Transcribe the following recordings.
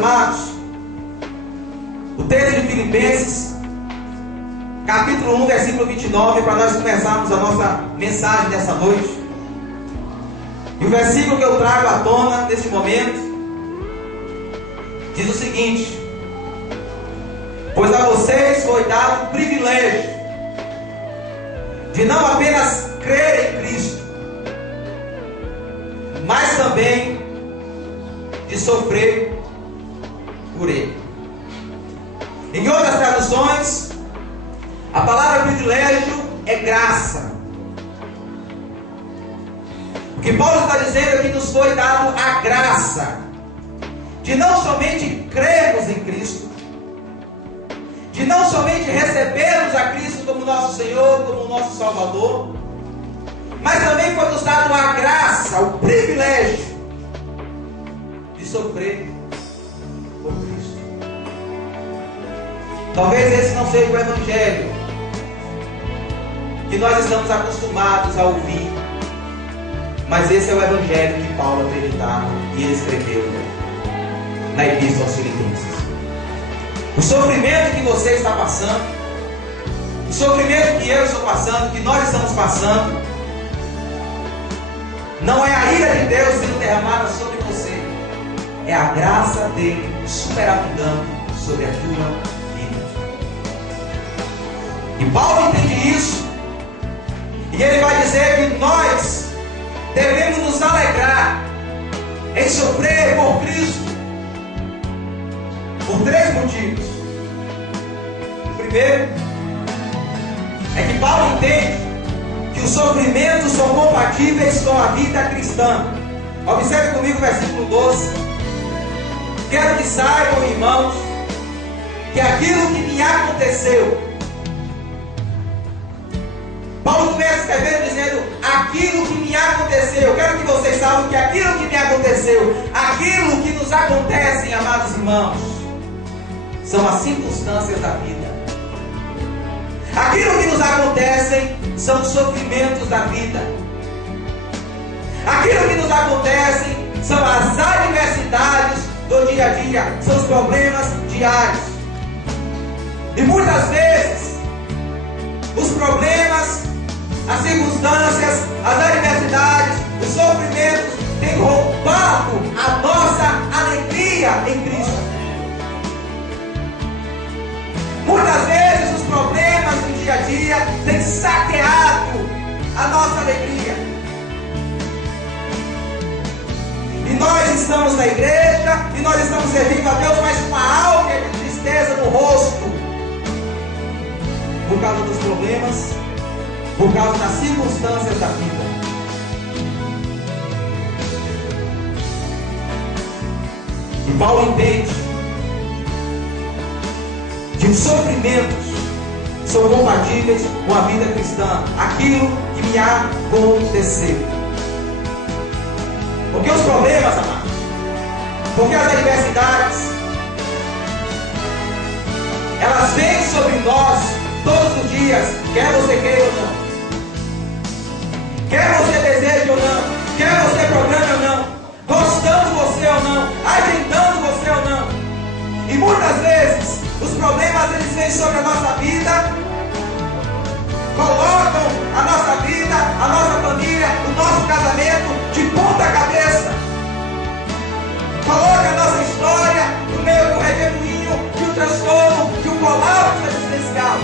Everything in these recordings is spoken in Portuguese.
amados, o texto de Filipenses, capítulo 1, versículo 29, para nós começarmos a nossa mensagem dessa noite. E o versículo que eu trago à tona neste momento diz o seguinte: pois a vocês foi dado o privilégio de não apenas crer em Cristo, mas também de sofrer por Ele. Em outras traduções, a palavra privilégio é graça. O que Paulo está dizendo é que nos foi dado a graça de não somente crermos em Cristo, de não somente recebermos a Cristo como nosso Senhor, como nosso Salvador, mas também foi nos dado a graça, o privilégio de sofrer por Cristo. Talvez esse não seja o Evangelho que nós estamos acostumados a ouvir, mas esse é o Evangelho que Paulo acreditava e ele escreveu na Epístola aos Filipenses. O sofrimento que você está passando, o sofrimento que eu estou passando, que nós estamos passando, não é a ira de Deus sendo derramada sobre você, é a graça dele superabundando sobre a tua vida. E Paulo entende isso, e ele vai dizer que nós devemos nos alegrar em sofrer por Cristo por três motivos. O primeiro é que Paulo entende que os sofrimentos são compatíveis com a vida cristã. Observe comigo o versículo 12. Quero que saibam, irmãos, que aquilo que me aconteceu, Paulo começa escrevendo dizendo: aquilo que me aconteceu. Eu quero que vocês saibam que aquilo que me aconteceu, aquilo que nos acontece, amados irmãos, são as circunstâncias da vida. Aquilo que nos acontecem são os sofrimentos da vida. Aquilo que nos acontecem são as adversidades do dia a dia, são os problemas diários. E muitas vezes os problemas, as circunstâncias, as adversidades, os sofrimentos têm roubado a nossa alegria em Cristo. Muitas vezes os problemas do dia a dia têm saqueado a nossa alegria. E nós estamos na igreja, e nós estamos servindo a Deus, mas com uma alga de tristeza no rosto, por causa dos problemas, por causa das circunstâncias da vida. E Paulo entende que os sofrimentos são compatíveis com a vida cristã, aquilo que me aconteceu. Porque os problemas, amados, porque as adversidades, elas vêm sobre nós todos os dias, quer você queira ou não, quer você deseje ou não, quer você programe ou não, gostando você ou não, agendando você ou não. E muitas vezes os problemas eles vêm sobre a nossa vida, colocam a nossa vida, a nossa família, o nosso casamento de ponta cabeça. Coloca a nossa história no meio do redemoinho, de um transtorno, de um colapso existencial.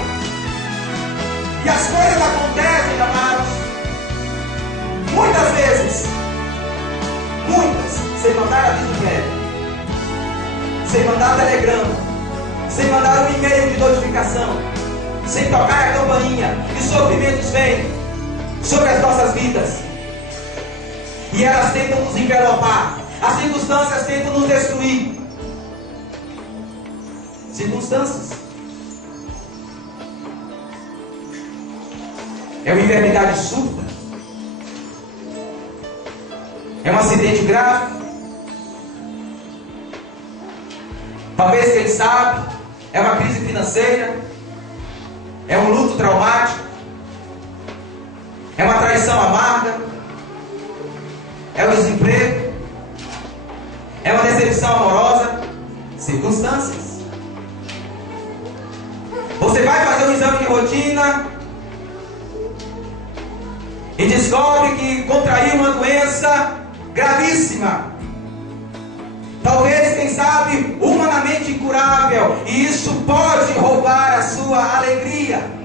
E as coisas acontecem, amados, muitas vezes, sem mandar aviso prévio, sem mandar telegrama, sem mandar um e-mail de notificação, sem tocar a campainha, e sofrimentos vêm sobre as nossas vidas, e elas tentam nos envelopar, as circunstâncias tentam nos destruir. Circunstâncias é uma enfermidade súbita, é um acidente grave, talvez quem sabe, é uma crise financeira, é um luto traumático, é uma traição amarga, é o desemprego, é uma decepção amorosa, circunstâncias. Você vai fazer um exame de rotina e descobre que contraiu uma doença gravíssima. Talvez, quem sabe, humanamente incurável. E isso pode roubar a sua alegria.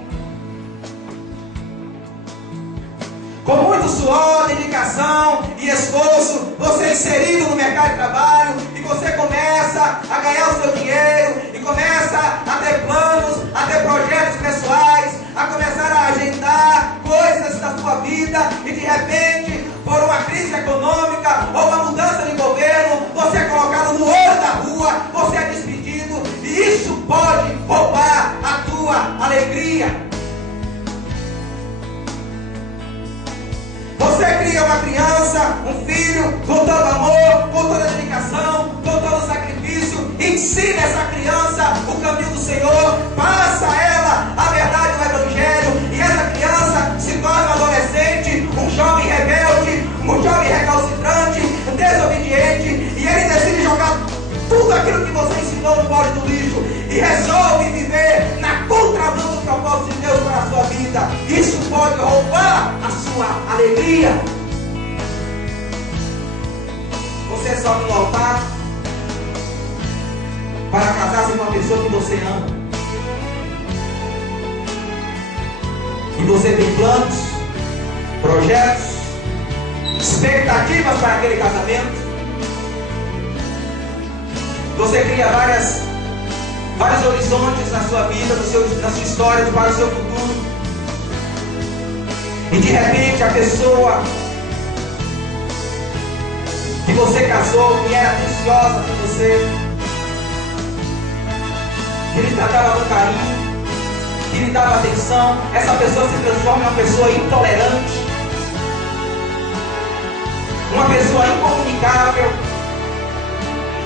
Com muito suor, dedicação e esforço, você é inserido no mercado de trabalho e você começa a ganhar o seu dinheiro e começa a ter planos, a ter projetos pessoais, a começar a agendar coisas da sua vida e de repente, por uma crise econômica ou uma mudança de governo, você é colocado no olho da rua, você é despedido e isso pode roubar a tua alegria. Você cria uma criança, um filho, com todo amor, com toda dedicação, com todo sacrifício, ensina essa criança o caminho do Senhor, passa a ela a verdade do Evangelho, e essa criança se torna um adolescente, um jovem rebelde, um jovem recalcitrante, um desobediente, e ele decide jogar tudo aquilo que você ensinou no balde do lixo, e resolve viver na contramão do propósito de Deus para a sua vida. Isso pode roubar a sua alegria. Você sobe no altar para casar-se com uma pessoa que você ama, e você tem planos, projetos, expectativas para aquele casamento. Você cria vários horizontes na sua vida, na sua história, para o seu futuro. E de repente a pessoa que você casou, que era atenciosa por você, que lhe tratava com carinho, que lhe dava atenção, essa pessoa se transforma em uma pessoa intolerante, uma pessoa incomunicável,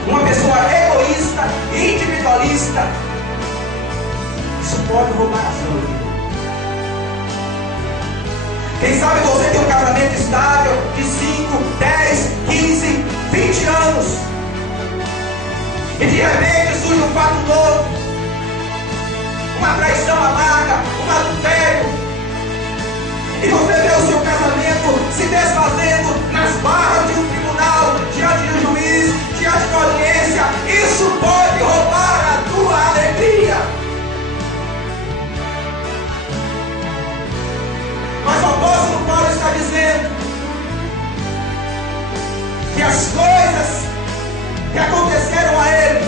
uma pessoa egoísta e individualista. Isso pode roubar a sua vida. Quem sabe você tem um casamento estável de 5, 10, 15, 20 anos, e de repente surge um fato novo, uma traição amarga, um adultério, e você vê o seu casamento se desfazendo nas barras de um tribunal, diante de um juiz, diante de uma audiência. Isso pode roubar a tua alegria. Mas o apóstolo Paulo está dizendo que as coisas que aconteceram a ele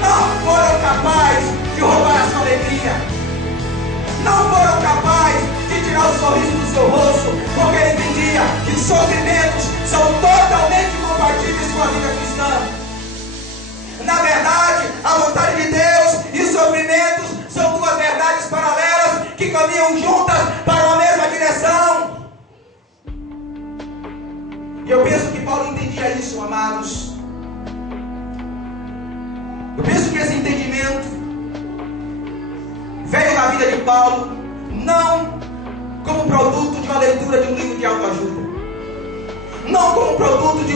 não foram capazes de roubar a sua alegria, não foram capazes de tirar o sorriso do seu rosto, porque ele entendia que os sofrimentos são totalmente compatíveis com a vida cristã. Na verdade, a vontade de Deus e os sofrimentos são duas verdades paralelas que caminham juntas para uma mesma direção. E eu penso que Paulo entendia isso, amados. Eu penso que esse entendimento veio na vida de Paulo não como produto de uma leitura de um livro de autoajuda, não como produto de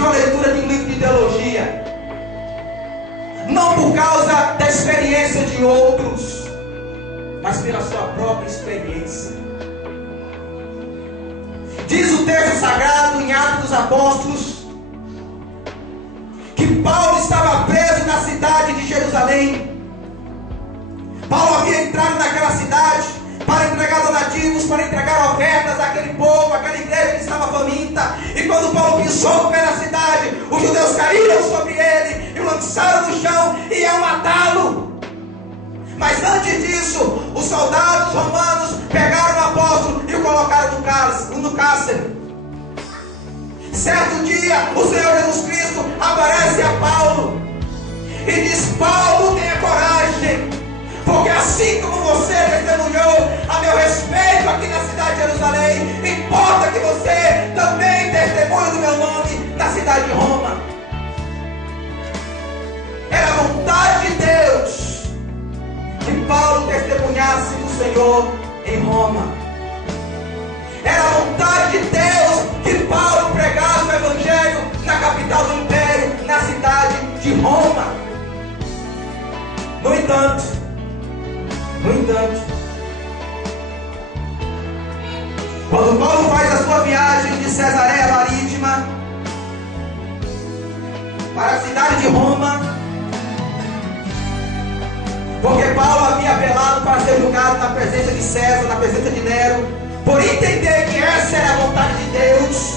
uma leitura de um livro de teologia, não por causa da experiência de outros, mas pela sua própria experiência. Diz o texto sagrado em Atos dos Apóstolos que Paulo estava preso na cidade de Jerusalém. Paulo havia entrado naquela cidade para entregar donativos, para entregar ofertas àquele povo, àquela igreja que estava faminta. E quando Paulo pisou o pé na cidade, os judeus caíram sobre ele e o lançaram no chão e iam matá-lo. Mas antes disso, os soldados romanos pegaram o apóstolo e o colocaram no cárcere. Certo dia, o Senhor Jesus Cristo aparece a Paulo e diz: Paulo, tenha coragem, porque assim como você testemunhou a meu respeito aqui na cidade de Jerusalém, importa que você também testemunhe do meu nome na cidade de Roma. Era a vontade de Deus que Paulo testemunhasse do Senhor em Roma. Era a vontade de Deus que Paulo pregasse o Evangelho na capital do império, na cidade de Roma. Cesareia Marítima para a cidade de Roma, porque Paulo havia apelado para ser julgado na presença de César, na presença de Nero, por entender que essa era a vontade de Deus,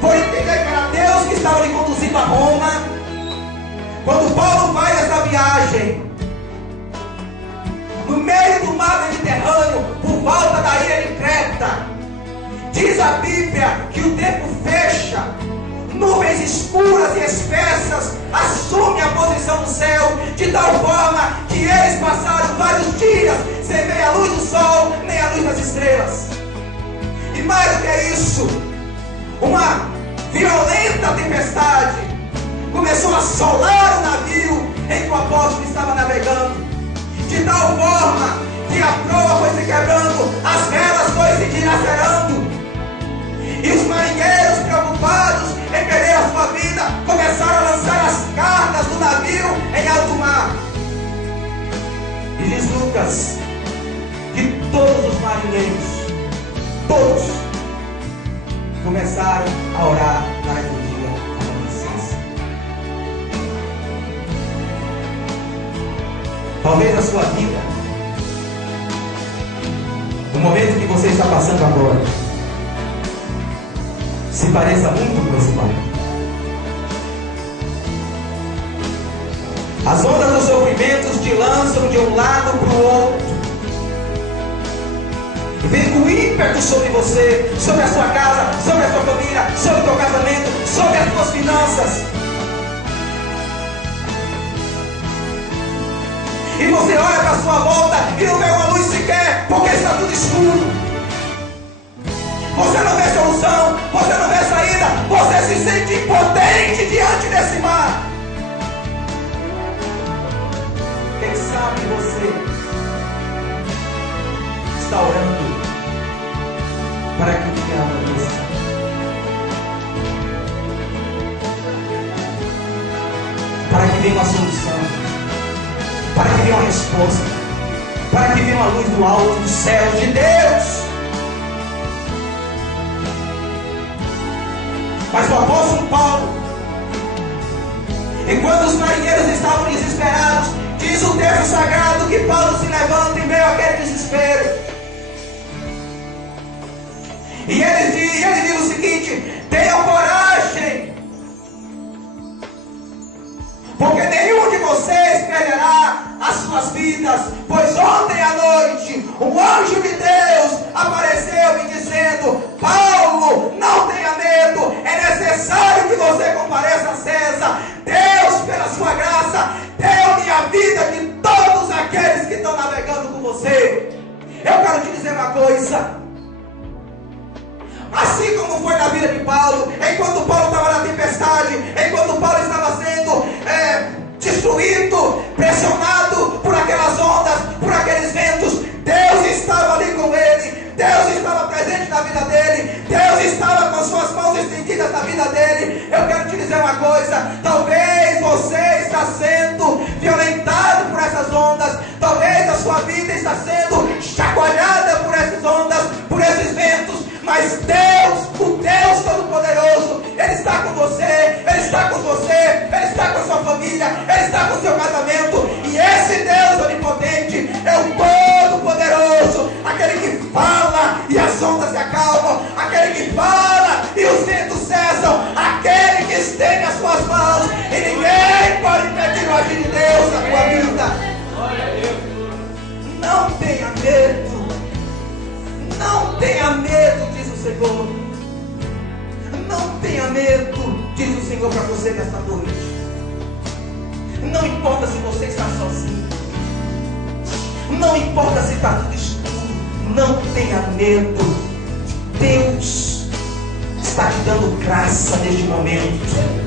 por entender que era Deus que estava lhe conduzindo a Roma. Quando Paulo vai nessa viagem, no meio do mar Mediterrâneo, por volta da ilha de Creta, diz a Bíblia que o tempo fecha, nuvens escuras e espessas assumem a posição no céu, de tal forma que eles passaram vários dias sem ver a luz do sol, nem a luz das estrelas. E mais do que isso, uma violenta tempestade começou a assolar o navio em que o apóstolo estava navegando, de tal forma que a proa foi se quebrando, as velas foi se dilacerando, e os marinheiros, preocupados em perder a sua vida, começaram a lançar as cargas do navio em alto mar. E diz Lucas que todos os marinheiros, todos, começaram a orar naquele dia a licença. Talvez a sua vida, o momento que você está passando agora, se pareça muito com esse momento. As ondas dos sofrimentos te lançam de um lado para o outro, e vem com ímpeto sobre você, sobre a sua casa, sobre a sua família, sobre o teu casamento, sobre as tuas finanças. E você olha para a sua volta e não vê uma luz sequer, porque está tudo escuro. Você não vê solução, você não vê saída, você se sente impotente diante desse mar. Quem sabe você está orando para que o dia amanheça. Para que venha uma solução, para que venha uma resposta, para que venha uma luz do alto, do céu, de Deus. Mas o apóstolo Paulo, enquanto os marinheiros estavam desesperados, diz o texto sagrado que Paulo se levanta em meio àquele desespero. E ele diz o seguinte: tenham coragem, porque nenhum de vocês perderá as suas vidas, pois ontem à noite um anjo de Deus apareceu me dizendo: Paulo, não tenha medo, é necessário que você compareça a César. Deus, pela sua graça, deu-me a vida de todos aqueles que estão navegando com você. Eu quero te dizer uma coisa. Assim como foi na vida de Paulo, enquanto Paulo estava na tempestade, enquanto Paulo estava sendo destruído, pressionado por aquelas ondas, por aqueles ventos, Deus estava ali com ele, Deus estava presente na vida dele, Deus estava com suas mãos estendidas na vida dele. Eu quero te dizer uma coisa: talvez você está sendo violentado por essas ondas, talvez a sua vida está sendo chacoalhada por essas ondas, por esses ventos, mas Deus, o Deus Todo-Poderoso, Ele está com você, Ele está com você, Ele está com a sua família, Ele está com o seu casamento. E esse Deus onipotente é o Todo-Poderoso, aquele que fala e as ondas se acalmam, aquele que fala e os ventos cessam, aquele que estende as suas mãos e ninguém pode impedir o agir de Deus na tua vida. Não tenha medo, não tenha medo, diz o Senhor. Não tenha medo, diz o Senhor para você nesta noite. Não importa se você está sozinho, não importa se está tudo escuro, não tenha medo. Deus está te dando graça neste momento.